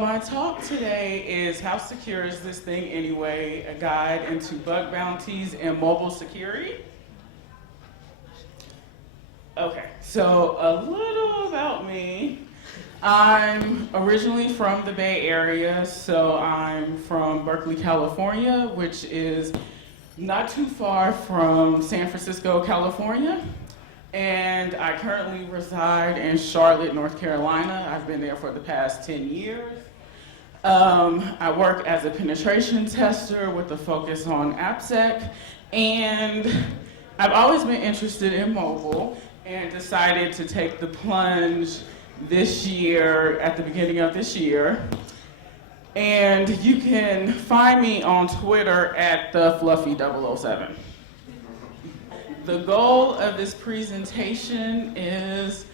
my talk today is How Secure Is This Thing Anyway? A guide into bug bounties and mobile security. Okay, so a little about me. I'm originally from the Bay Area, so I'm from Berkeley, California, which is not too far from San Francisco, California. And I currently reside in Charlotte, North Carolina. I've been there for the past 10 years. I work as a penetration tester with a focus on AppSec, and I've always been interested in mobile and decided to take the plunge this year, at the beginning of this year. And you can find me on Twitter at @thefluffy007. The goal of this presentation is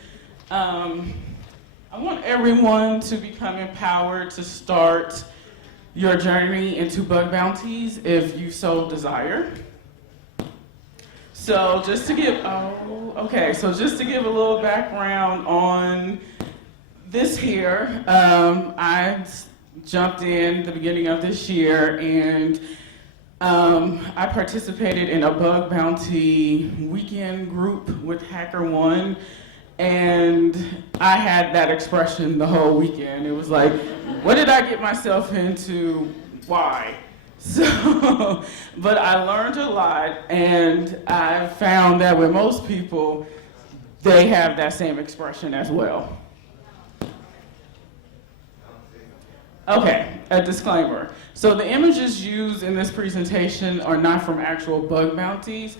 I want everyone to become empowered to start your journey into bug bounties if you so desire. So just to give, just to give a little background on this here, I jumped in the beginning of this year and I participated in a bug bounty weekend group with HackerOne, and I had that expression the whole weekend. It was like, what did I get myself into? Why? So, but I learned a lot, and I found that with most people, they have that same expression as well. Okay, a disclaimer. So the images used in this presentation are not from actual bug bounties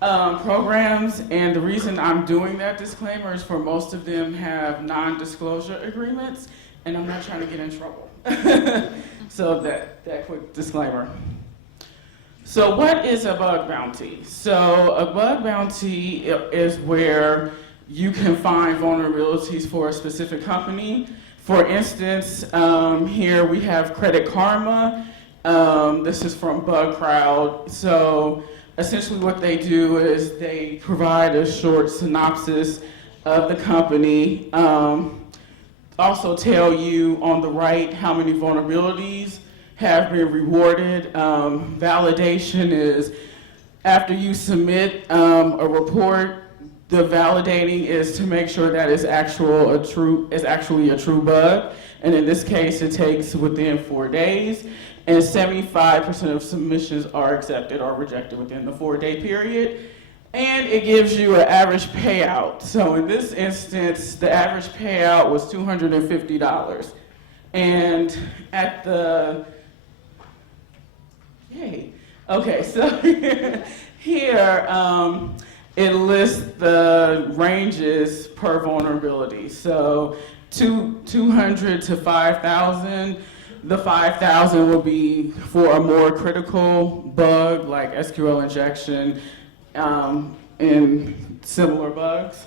programs, and the reason I'm doing that disclaimer is for most of them have non-disclosure agreements, and I'm not trying to get in trouble. So that quick disclaimer. So what is a bug bounty? So a bug bounty is where you can find vulnerabilities for a specific company. For instance, here we have Credit Karma. This is from Bug Crowd. So essentially what they do is they provide a short synopsis of the company. Also tell you on the right how many vulnerabilities have been rewarded. Validation is after you submit a report, the validating is to make sure that it's actually a true bug. And in this case, it takes within 4 days. And 75% of submissions are accepted or rejected within the 4-day period. And it gives you an average payout. So in this instance, the average payout was $250. And at the, yay. Okay, so here, it lists the ranges per vulnerability. So 200 to 5,000. The 5,000 will be for a more critical bug like SQL injection and similar bugs.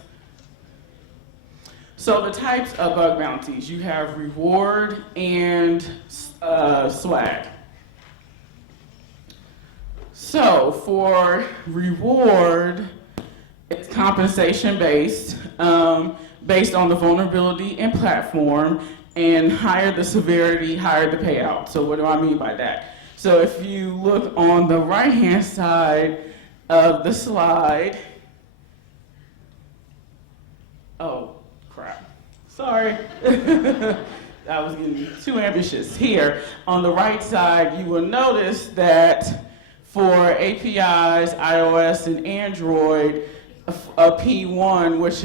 So the types of bug bounties, you have reward and swag. So for reward, it's compensation based, based on the vulnerability and platform, and higher the severity, higher the payout. So what do I mean by that? So if you look on the right-hand side of the slide, oh crap, sorry. I was getting too ambitious. Here, on the right side, you will notice that for APIs, iOS, and Android, a P1, which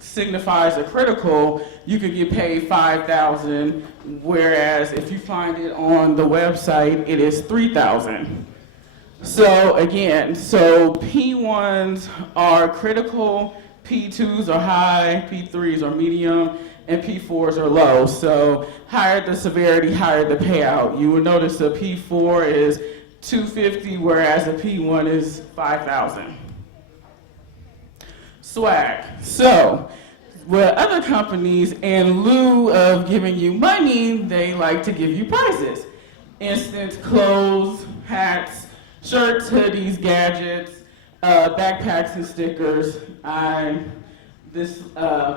signifies a critical, you could get paid $5,000, whereas if you find it on the website, it is $3,000. So again, P1s are critical, P2s are high, P3s are medium, and P4s are low. So higher the severity, higher the payout. You will notice a P4 is $250, whereas a P1 is $5,000. Swag. So, with other companies, in lieu of giving you money, they like to give you prizes. Instance, clothes, hats, shirts, hoodies, gadgets, backpacks, and stickers. This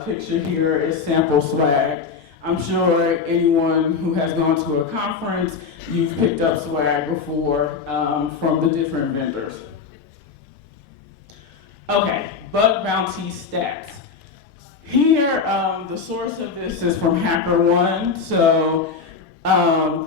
picture here is sample swag. I'm sure anyone who has gone to a conference, you've picked up swag before from the different vendors. Okay, Bug Bounty stats. Here, the source of this is from HackerOne. So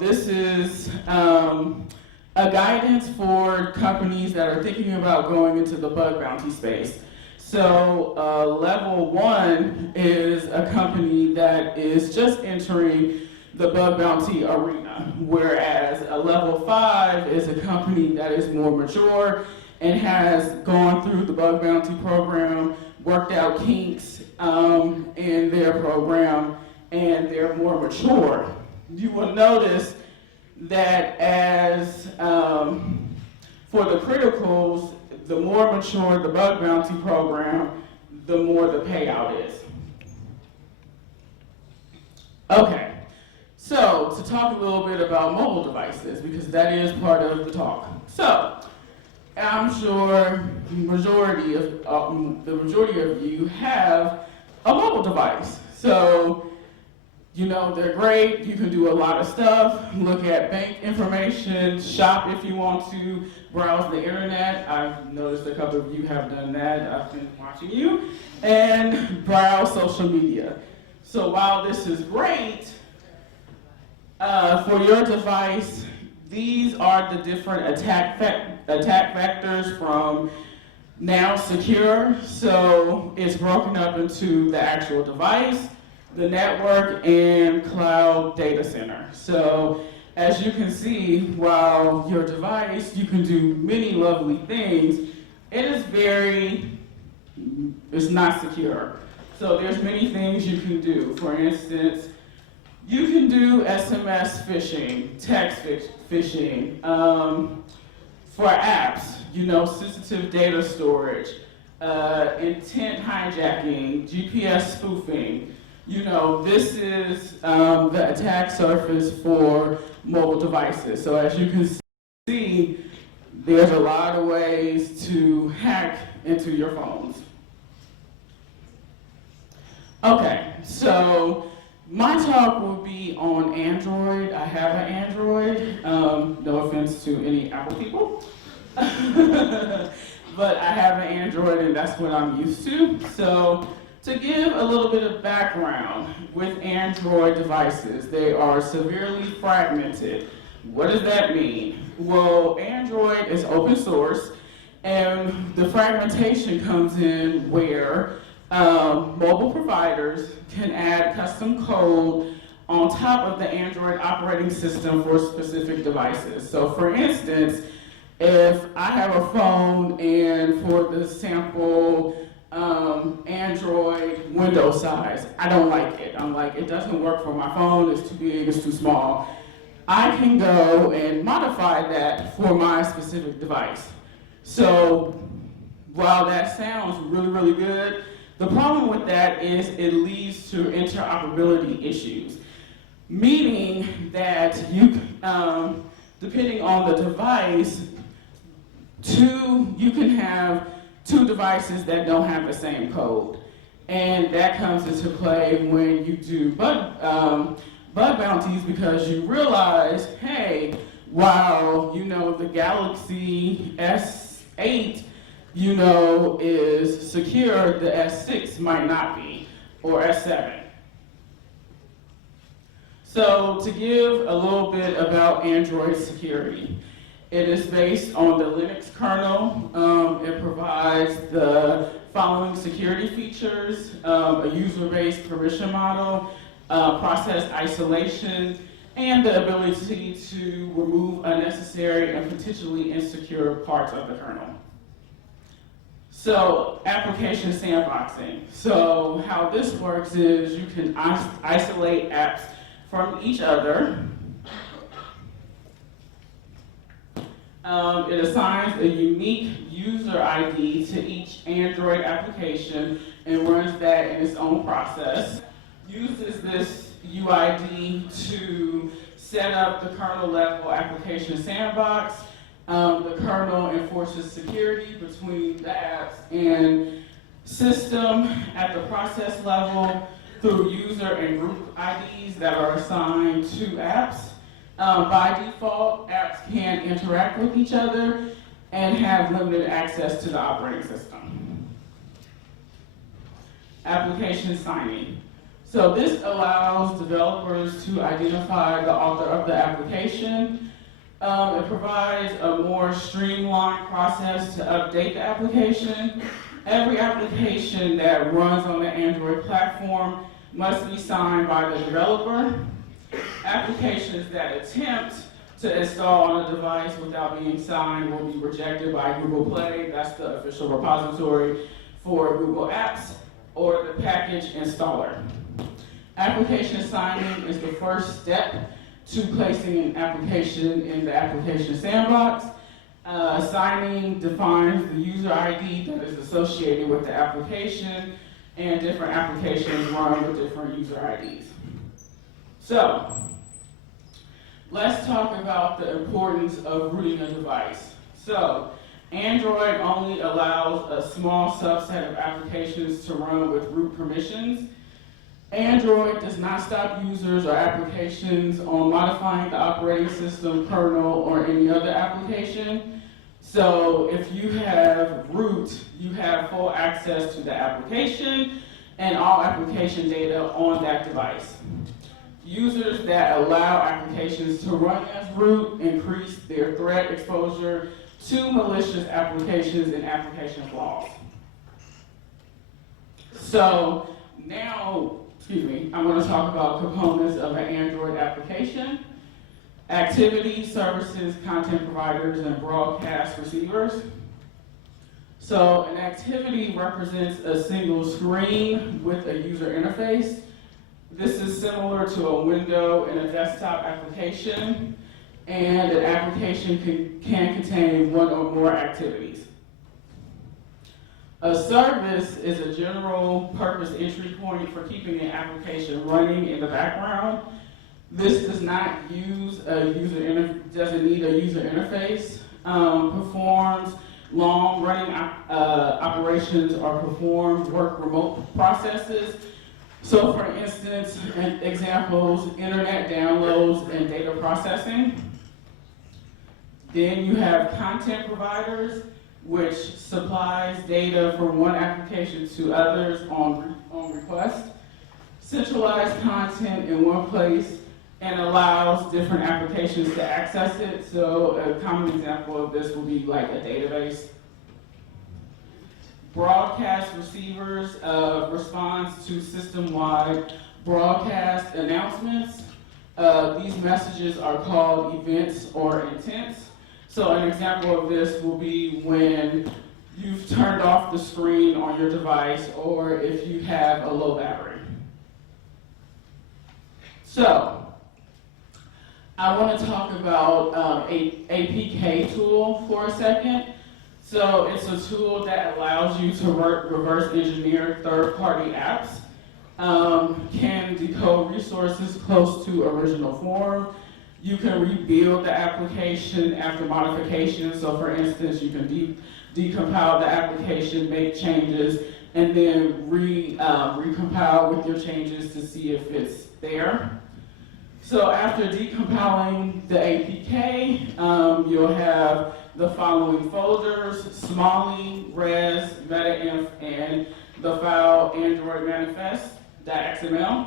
this is a guidance for companies that are thinking about going into the bug bounty space. So level 1 is a company that is just entering the bug bounty arena, whereas a level 5 is a company that is more mature and has gone through the bug bounty program, worked out kinks in their program, and they're more mature. You will notice that as for the criticals, the more mature the bug bounty program, the more the payout is. Okay, so to talk a little bit about mobile devices, because that is part of the talk. So, I'm sure the majority of you have a mobile device. So, you know, they're great. You can do a lot of stuff. Look at bank information, shop if you want to, browse the internet. I've noticed a couple of you have done that. I've been watching you. And browse social media. So while this is great for your device, these are the different attack vectors from now secure. So it's broken up into the actual device, the network, and cloud data center. So as you can see, while your device, you can do many lovely things, it's not secure. So there's many things you can do. For instance, you can do SMS phishing, text phishing, for apps, you know, sensitive data storage, intent hijacking, GPS spoofing. You know, this is the attack surface for mobile devices. So as you can see, there's a lot of ways to hack into your phones. Okay, so my talk will be on Android. I have an Android, no offense to any Apple people. But I have an Android and that's what I'm used to. So to give a little bit of background with Android devices, they are severely fragmented. What does that mean? Well, Android is open source, and the fragmentation comes in where mobile providers can add custom code on top of the Android operating system for specific devices. So for instance, if I have a phone and for the sample Android window size, I don't like it. I'm like, it doesn't work for my phone, it's too big, it's too small. I can go and modify that for my specific device. So while that sounds really, really good, the problem with that is it leads to interoperability issues. Meaning that you, depending on the device, you can have two devices that don't have the same code. And that comes into play when you do bug bounties, because you realize, hey, while you know the Galaxy S8 is secure, the S6 might not be, or S7. So to give a little bit about Android security, it is based on the Linux kernel. It provides the following security features: a user-based permission model, process isolation, and the ability to remove unnecessary and potentially insecure parts of the kernel. So, application sandboxing. So, how this works is you can isolate apps from each other. It assigns a unique user ID to each Android application and runs that in its own process. Uses this UID to set up the kernel level application sandbox. The kernel enforces security between the apps and system at the process level. through user and group IDs that are assigned to apps. By default, apps can interact with each other and have limited access to the operating system. Application signing. So this allows developers to identify the author of the application. It provides a more streamlined process to update the application. Every application that runs on the Android platform must be signed by the developer. Applications that attempt to install on a device without being signed will be rejected by Google Play. That's the official repository for Google Apps, or the package installer. Application signing is the first step to placing an application in the application sandbox. Signing defines the user ID that is associated with the application, and different applications run with different user IDs. So, let's talk about the importance of rooting a device. So, Android only allows a small subset of applications to run with root permissions. Android does not stop users or applications on modifying the operating system, kernel, or any other application. So if you have root, you have full access to the application and all application data on that device. Users that allow applications to run as root increase their threat exposure to malicious applications and application flaws. So now, I'm going to talk about components of an Android application: activity, services, content providers, and broadcast receivers. So an activity represents a single screen with a user interface. This is similar to a window in a desktop application, and an application can contain one or more activities. A service is a general purpose entry point for keeping an application running in the background. This does not use doesn't need a user interface, performs long-running operations, or performs work remote processes. So for instance, examples: internet downloads and data processing. Then you have content providers, which supplies data from one application to others on request, centralized content in one place, and allows different applications to access it. So a common example of this will be like a database. Broadcast receivers responds to system-wide broadcast announcements. These messages are called events or intents. So an example of this will be when you've turned off the screen on your device, or if you have a low battery. So I want to talk about APKTool for a second. So it's a tool that allows you to reverse engineer third-party apps, can decode resources close to original form. You can rebuild the application after modification. So for instance, you can decompile the application, make changes, and then recompile with your changes to see if it's there. So after decompiling the APK, you'll have the following folders: Smalley, Res, MetaInf, and the file AndroidManifest.xml.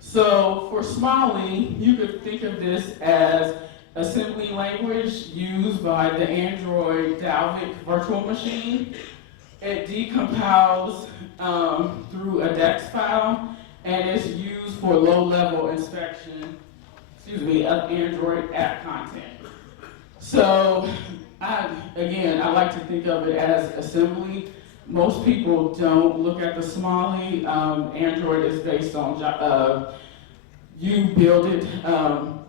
So for Smalley, you could think of this as assembly language used by the Android Dalvik virtual machine. It decompiles through a DEX file, and is used for low-level inspection, of Android app content. So, I like to think of it as assembly. Most people don't look at the Smalley. Android is based on, you build it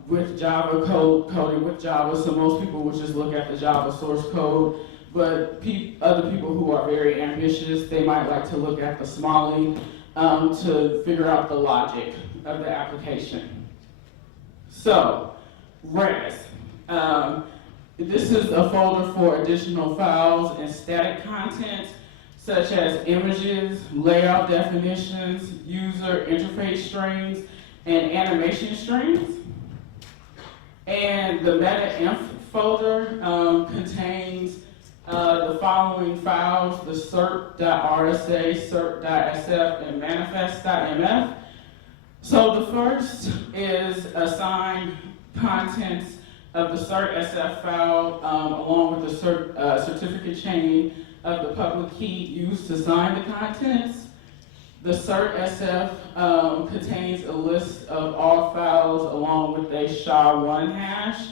with Java, coded with Java, so most people would just look at the Java source code. But other people who are very ambitious, they might like to look at the Smalley to figure out the logic of the application. So, Res. This is a folder for additional files and static content. such as images, layout definitions, user interface strings, and animation strings. And the meta-inf folder contains the following files: the cert.rsa, cert.sf, and manifest.mf. So the first is assigned contents of the cert.sf file along with the certificate chain of the public key used to sign the contents. The cert.sf contains a list of all files along with a SHA-1 hash.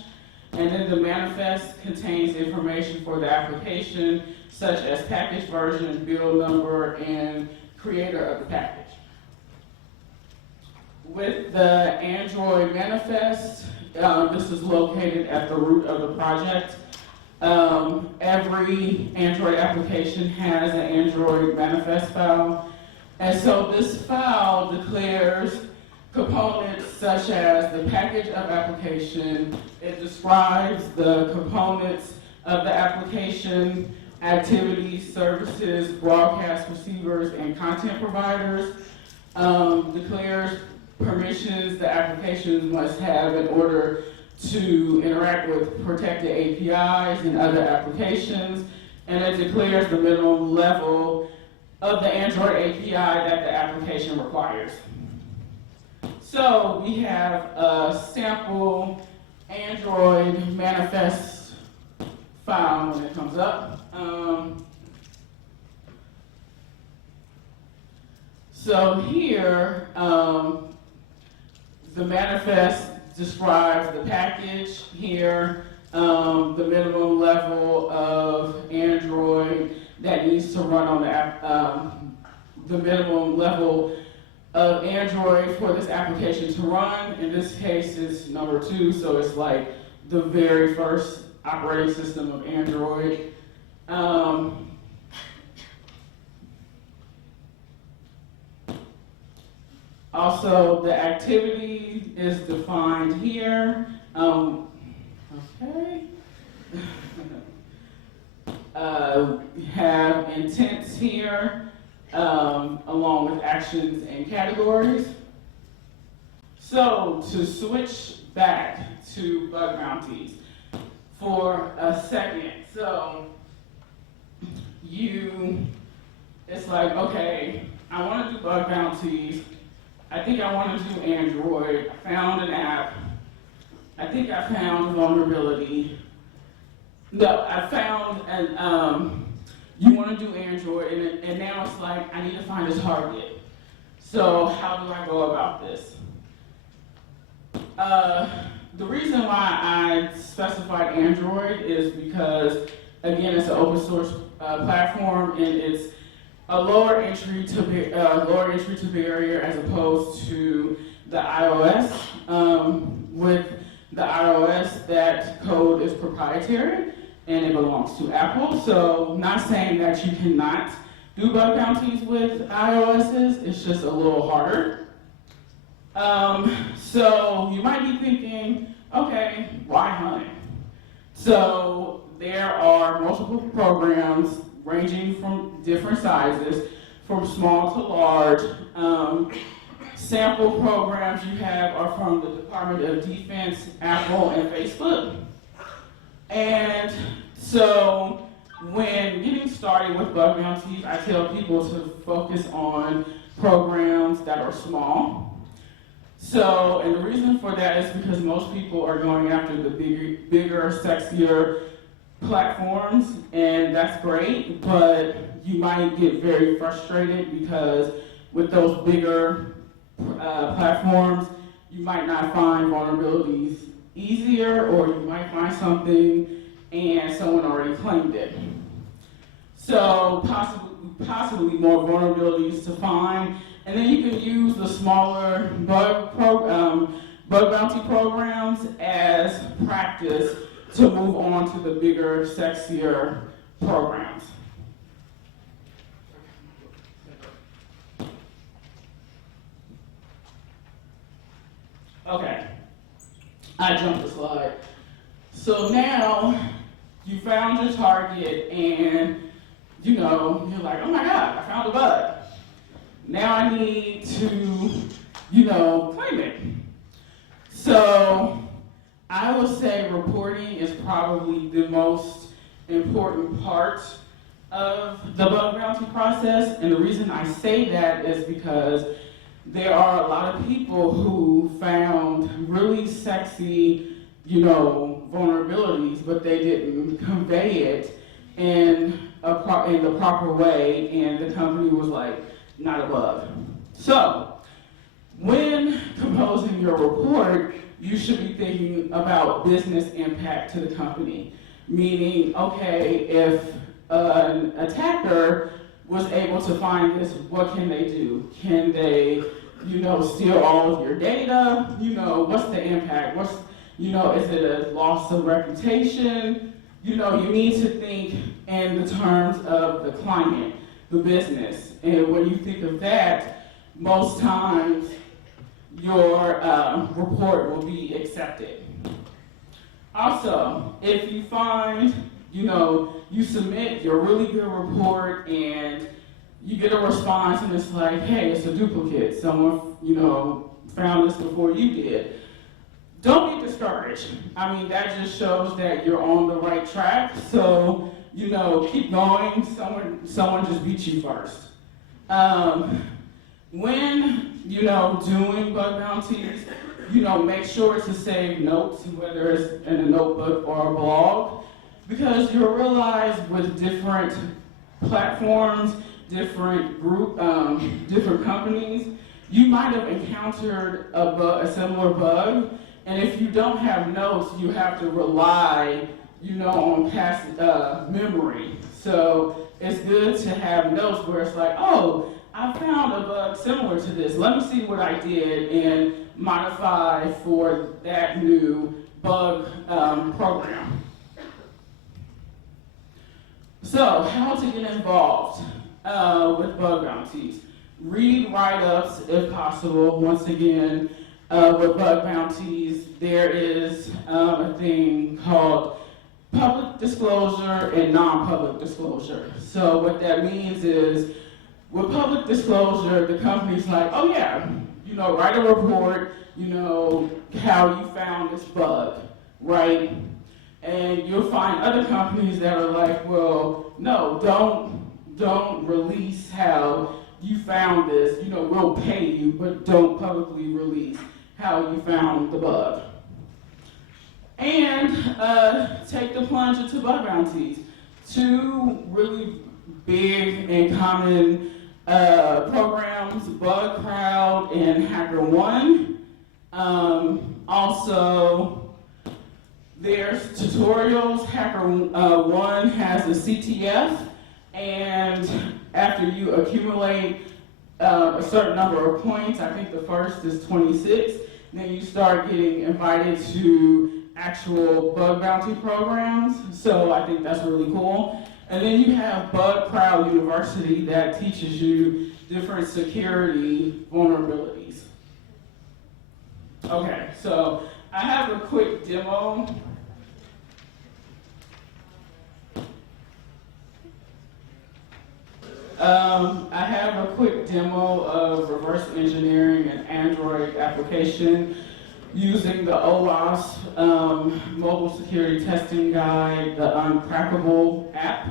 And then the manifest contains information for the application, such as package version, build number, and creator of the package. With the AndroidManifest, this is located at the root of the project. Every Android application has an AndroidManifest file. And so this file declares components such as the package of application. It describes the components of the application, activities, services, broadcast receivers, and content providers. Declares permissions the applications must have in order to interact with protected APIs and other applications. And it declares the minimum level of the Android API that the application requires. So we have a sample Android manifest file when it comes up. So here, the manifest describes the package here, the minimum level of Android that needs to run on the app, the minimum level of Android for this application to run. In this case, it's number 2, so it's like the very first operating system of Android. Also, the activity is defined here. Okay. We have intents here, along with actions and categories. So to switch back to Bug Bounties for a second. So it's like, okay, I want to do Bug Bounties. I think I want to do Android. I found an app. I think I found a vulnerability. No, I found an, you want to do Android, and now it's like, I need to find a target. So how do I go about this? The reason why I specified Android is because, again, it's an open source platform, and it's a lower entry to barrier as opposed to the iOS. With the iOS, that code is proprietary and it belongs to Apple. So not saying that you cannot do bug bounties with iOSs, it's just a little harder. So you might be thinking, okay, why hunt? So there are multiple programs ranging from different sizes, from small to large. Sample programs you have are from the Department of Defense, Apple, and Facebook. And so when getting started with bug bounties, I tell people to focus on programs that are small. So, and the reason for that is because most people are going after the bigger, sexier platforms, and that's great, but you might get very frustrated because with those bigger platforms, you might not find vulnerabilities easier, or you might find something and someone already claimed it. So possibly more vulnerabilities to find, and then you can use the smaller bug bounty programs as practice to move on to the bigger, sexier programs. Okay, I jumped a slide. So now you found your target, and you're like, oh my God, I found a bug. Now I need to, claim it. So I would say reporting is probably the most important part of the bug bounty process. And the reason I say that is because there are a lot of people who found really sexy, vulnerabilities, but they didn't convey it in the proper way, and the company was like, not a bug. So, when composing your report, you should be thinking about business impact to the company. Meaning, okay, if an attacker was able to find this, what can they do? Can they, steal all of your data? What's the impact? Is it a loss of reputation? You need to think in the terms of the client, the business. And when you think of that, most times your report will be accepted. Also, if you find, you submit your really good report and you get a response and it's like, hey, it's a duplicate. Someone, found this before you did. Don't be discouraged. That just shows that you're on the right track. So, keep going. Someone just beat you first. When, doing bug bounties, make sure to save notes, whether it's in a notebook or a blog, because you'll realize with different platforms, different different companies, you might have encountered a similar bug, and if you don't have notes, you have to rely, on past memory. So it's good to have notes where it's like, oh, I found a bug similar to this. Let me see what I did and modify for that new bug program. So, how to get involved with bug bounties? Read write-ups if possible. Once again, with bug bounties, there is a thing called public disclosure and non-public disclosure. So what that means is, with public disclosure, the company's like, oh yeah, write a report, how you found this bug, right? And you'll find other companies that are like, well, no, don't release how you found this. We'll pay you, but don't publicly release how you found the bug. And take the plunge into bug bounties. Two really big and common programs, Bug Crowd and HackerOne. Also, there's tutorials. HackerOne has a CTF, and after you accumulate a certain number of points, I think the first is 26, then you start getting invited to actual bug bounty programs. So I think that's really cool. And then you have Bug Crowd University that teaches you different security vulnerabilities. Okay, so I have a quick demo. I have a quick demo of reverse engineering an Android application using the OWASP mobile security testing guide, the Uncrackable app.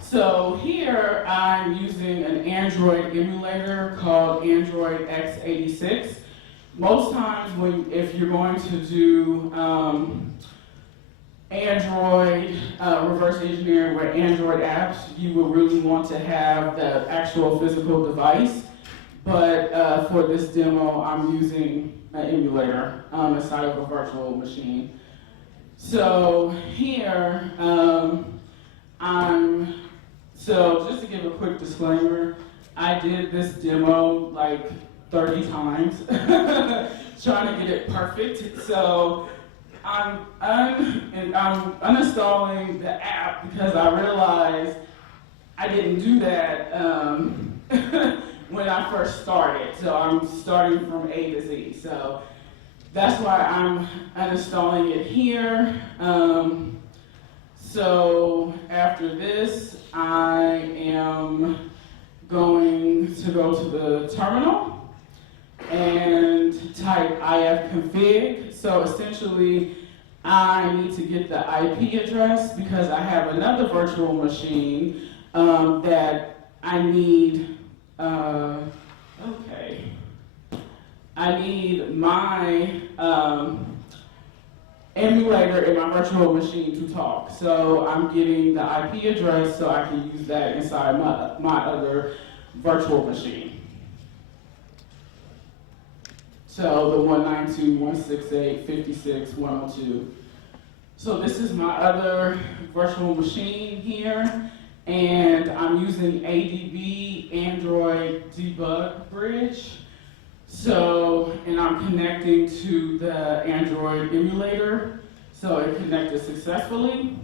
So here I'm using an Android emulator called Android x86. Most times if you're going to do Android reverse engineering with Android apps, you will really want to have the actual physical device. But for this demo, I'm using an emulator inside of a virtual machine. So here, so just to give a quick disclaimer, I did this demo like 30 times, trying to get it perfect. So I'm uninstalling the app because I realized I didn't do that when I first started. So I'm starting from A to Z. So that's why I'm uninstalling it here. So after this, I am going to go to the terminal and type ifconfig. So essentially, I need to get the IP address because I have another virtual machine that I need. I need my emulator in my virtual machine to talk. So I'm getting the IP address so I can use that inside my other virtual machine. So the 192.168.56.102. So this is my other virtual machine here, and I'm using ADB Android Debug Bridge. So, and I'm connecting to the Android emulator, so it connected successfully.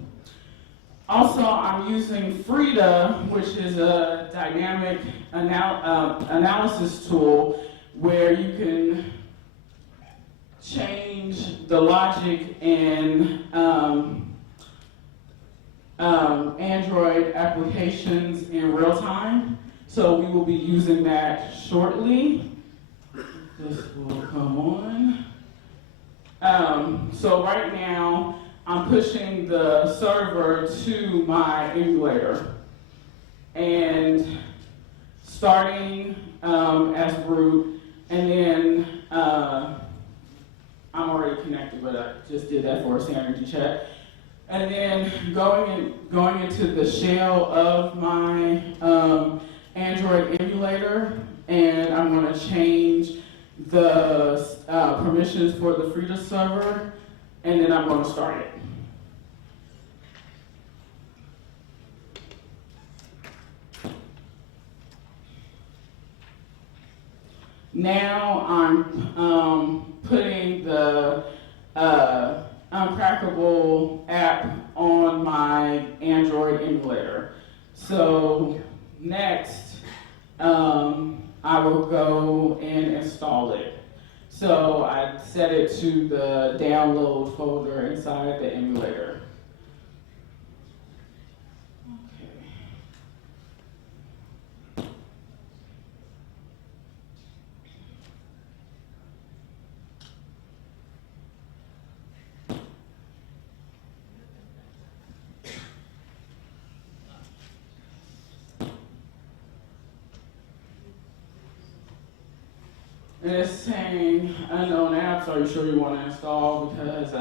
Also, I'm using Frida, which is a dynamic analysis tool where you can change the logic in Android applications in real time. So we will be using that shortly. This will come on. So right now, I'm pushing the server to my emulator and starting as root, and then I'm already connected, but I just did that for a sanity check. And then going into the shell of my Android emulator, and I'm going to change the permissions for the Frida server, and then I'm going to start it. Now I'm putting the Uncrackable app on my Android emulator. So next, I will go and install it. So I set it to the download folder inside the emulator. And it's saying unknown apps, are you sure you want to install because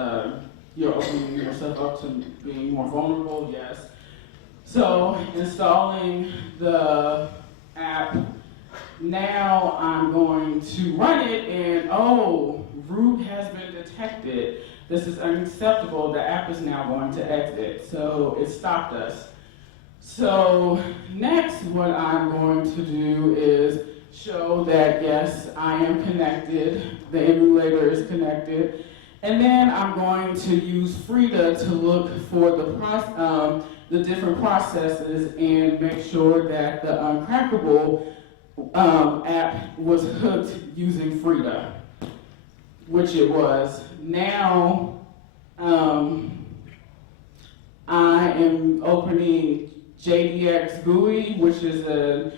you're opening yourself up to being more vulnerable? Yes. So installing the app, now I'm going to run it and root has been detected. This is unacceptable. The app is now going to exit. So it stopped us. So next what I'm going to do is show that yes, I am connected, the emulator is connected, and then I'm going to use Frida to look for the different processes and make sure that the Uncrackable app was hooked using Frida, which it was. Now I am opening JDX GUI, which is a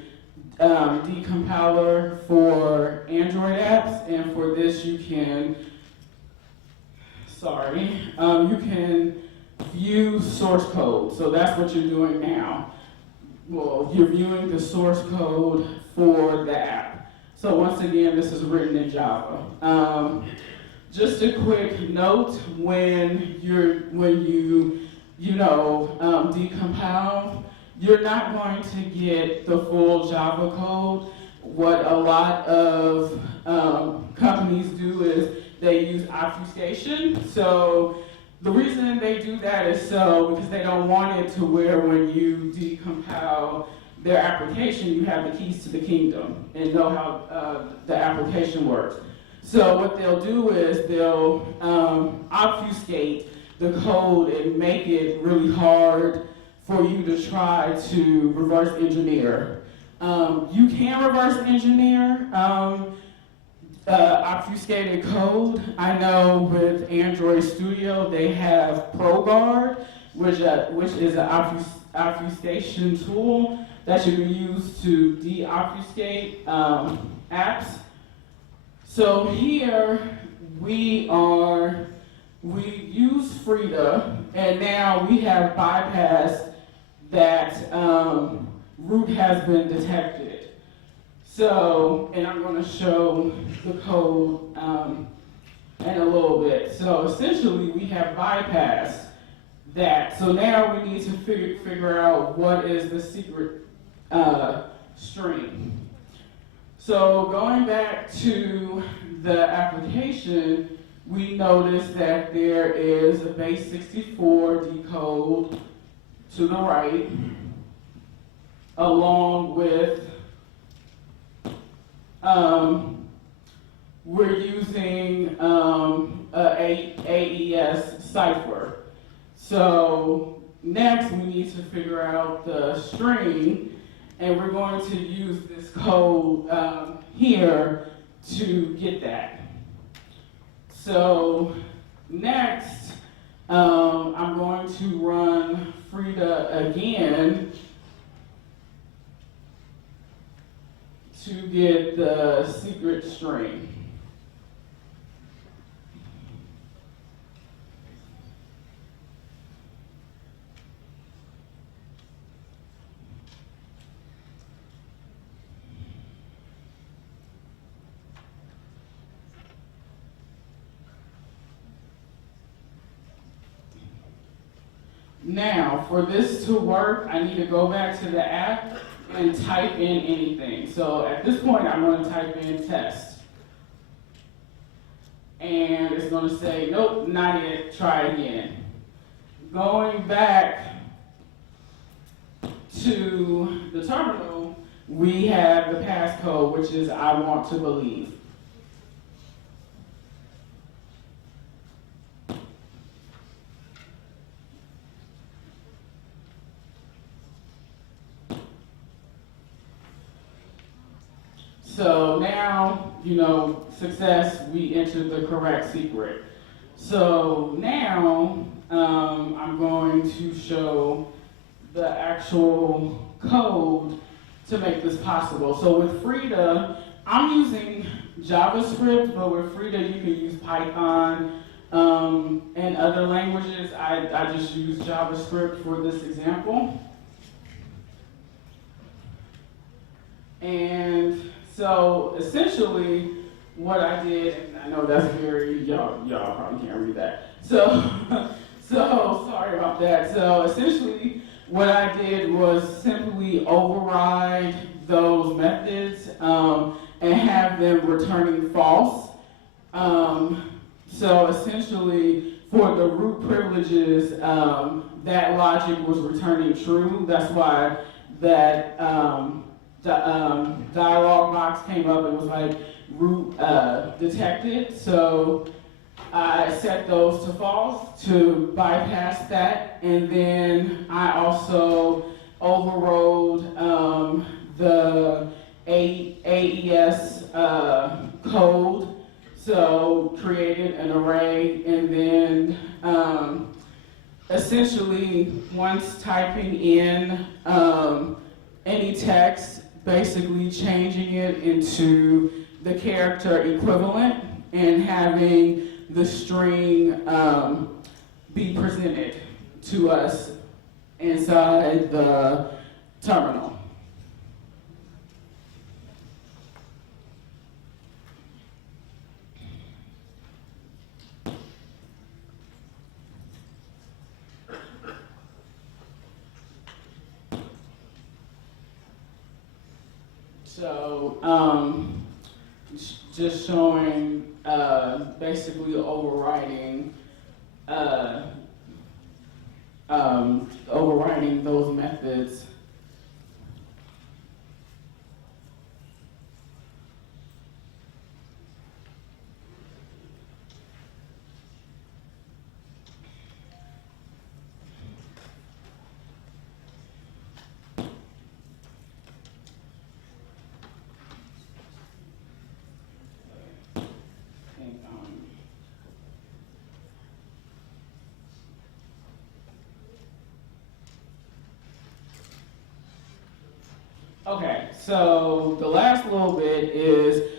decompiler for Android apps, and for this you can, you can view source code. So that's what you're doing now. Well, you're viewing the source code for the app. So once again, this is written in Java. Just a quick note: when you decompile, you're not going to get the full Java code. What a lot of companies do is they use obfuscation. So the reason they do that is because they don't want it to where when you decompile their application, you have the keys to the kingdom and know how the application works. So what they'll do is they'll obfuscate the code and make it really hard for you to try to reverse engineer. You can reverse engineer obfuscated code. I know with Android Studio they have ProGuard, which is an obfuscation tool that you can use to de-obfuscate apps. So here we use Frida, and now we have bypassed that root has been detected. So, and I'm going to show the code in a little bit. So essentially we have bypassed that. So now we need to figure out what is the secret string. So going back to the application, we notice that there is a base 64 decode to the right, along with we're using AES cipher. So next we need to figure out the string, and we're going to use this code here to get that. So next, I'm going to run Frida again to get the secret string. Now, for this to work, I need to go back to the app and type in anything. So at this point, I'm going to type in test. And it's going to say, nope, not yet, try again. Going back to the terminal, we have the passcode, which is I want to believe. So now, success, we entered the correct secret. So now, I'm going to show the actual code to make this possible. So with Frida, I'm using JavaScript, but with Frida, you can use Python and other languages. I just use JavaScript for this example. And so essentially, what I did, and I know that's very, y'all probably can't read that. So sorry about that. So essentially, what I did was simply override those methods and have them returning false. So essentially, for the root privileges, that logic was returning true. That's why that dialog box came up and was like root detected. So I set those to false to bypass that, and then I also overrode the AES code. So created an array, and then essentially once typing in any text, basically changing it into the character equivalent and having the string be presented to us inside the terminal. So just showing basically overriding overriding those methods. Okay, so the last little bit is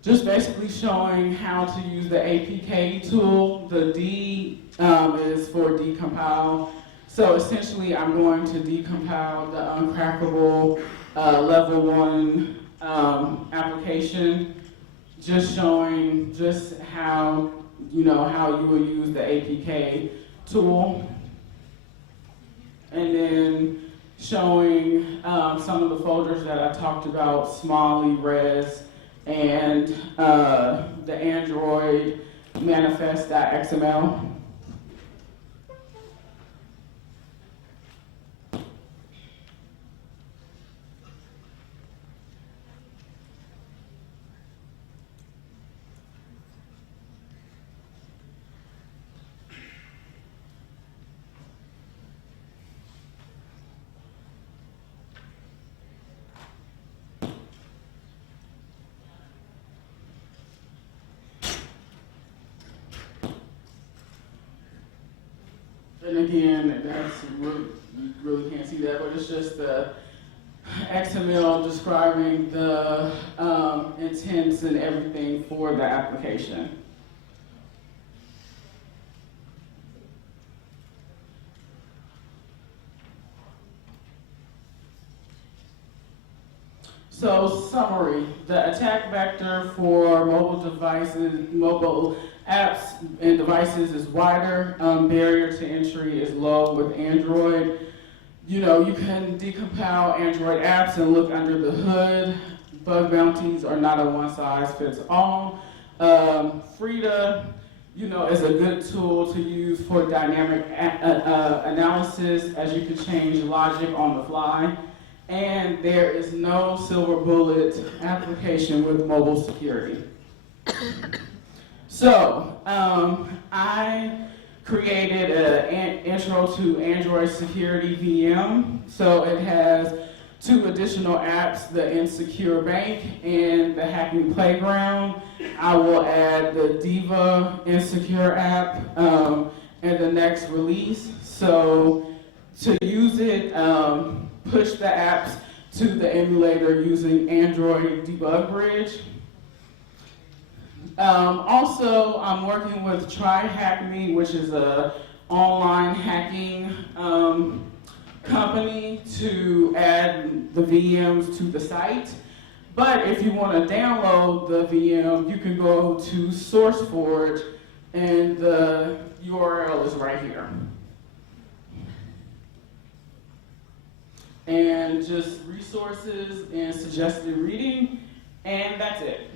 just basically showing how to use the APKTool. The D is for decompile. So essentially, I'm going to decompile the uncrackable level 1 application, just showing just how how you will use the APK tool, and then showing some of the folders that I talked about, Smalley, Res, and the AndroidManifest.xml. And again, you really can't see that, but it's just the XML describing the intents and everything for the application. So summary, the attack vector for mobile devices, mobile apps and devices is wider. Barrier to entry is low with Android. You can decompile Android apps and look under the hood. Bug bounties are not a one-size-fits-all. Frida, is a good tool to use for dynamic analysis, as you can change logic on the fly. And there is no silver bullet application with mobile security. So, I created an intro to Android security VM. So it has 2 additional apps, the Insecure Bank and the Hacking Playground. I will add the Diva Insecure app in the next release. So to use it, push the apps to the emulator using Android Debug Bridge. Also, I'm working with TryHackMe, which is an online hacking company, to add the VMs to the site. But if you want to download the VM, you can go to SourceForge, and the URL is right here. And just resources and suggested reading, and that's it.